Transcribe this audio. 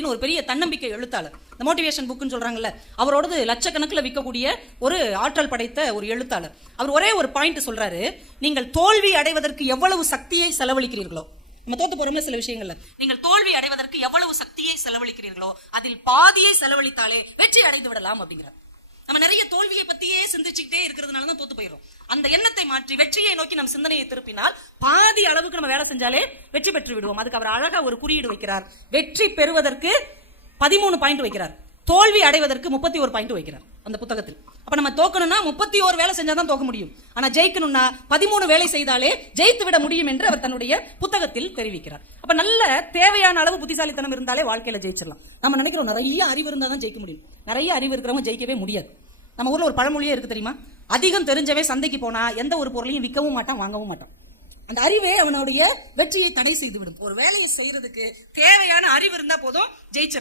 அப்படின்னு ஒரு பெரிய தன்னம்பிக்கை எழுத்தாளர். இந்த மோட்டிவேஷன் புக்குன்னு சொல்கிறாங்கல்ல அவரோடது லட்சக்கணக்கில் விற்கக்கூடிய ஒரு ஆற்றல் படைத்த ஒரு எழுத்தாளர். அவர் ஒரே ஒரு பாயிண்ட் சொல்கிறாரு நீங்கள் தோல்வி அடைவதற்கு எவ்வளவு சக்தியை செலவழிக்கிறீர்களோ. நம்ம தோத்து போறோம்ல சில விஷயங்கள்ல. நீங்கள் தோல்வி அடைவதற்கு எவ்வளவு சக்தியை செலவழிக்கிறீர்களோ அதில் பாதியை செலவழித்தாலே வெற்றி அடைந்து விடலாம் அப்படிங்கிறார். நம்ம நிறைய தோல்வியை பத்தியே சிந்திச்சுக்கிட்டே இருக்கிறதுனால தான் தோத்து போயிடும் அந்த எண்ணத்தை மாற்றி வெற்றியை நோக்கி நம் சிந்தனையை திருப்பினால் பாதி அளவுக்கு நம்ம வேலை செஞ்சாலே வெற்றி பெற்று விடுவோம். அதுக்கு அவர் அழகா ஒரு குறியீடு வைக்கிறார். வெற்றி பெறுவதற்கு பதிமூணு பாயிண்ட் வைக்கிறார். தோல்வி அடைவதற்கு முப்பத்தி ஒரு பாயிண்ட் வைக்கிறார் அந்த புத்தகத்தில். அப்ப நம்ம தோக்கணும்னா முப்பத்தி ஒரு வேலை செஞ்சாதான் தோக்க முடியும். ஆனா ஜெயிக்கணும்னா பதிமூணு வேலை செய்தாலே ஜெயித்து விட முடியும் என்று அவர் தன்னுடைய புத்தகத்தில் தெரிவிக்கிறார். அப்ப நல்ல தேவையான அளவு புத்திசாலித்தனம் இருந்தாலே வாழ்க்கையில ஜெயிச்சிடலாம். நம்ம நினைக்கிறோம் நிறைய அறிவு இருந்தாதான் ஜெயிக்க முடியும். நிறைய அறிவு இருக்கிறவங்க ஜெயிக்கவே முடியாது. நம்ம ஊரில் ஒரு பழமொழியே இருக்குது தெரியுமா? அதிகம் தெரிஞ்சவே சந்தைக்கு போனா எந்த ஒரு பொருளையும் விற்கவும் மாட்டான் வாங்கவும் மாட்டான். அந்த அறிவே அவனுடைய வெற்றியை தடை செய்து விடும் ஒரு வேலையை செய்யறதுக்கு தேவையான அறிவு இருந்தா போதும் ஜெயிச்சு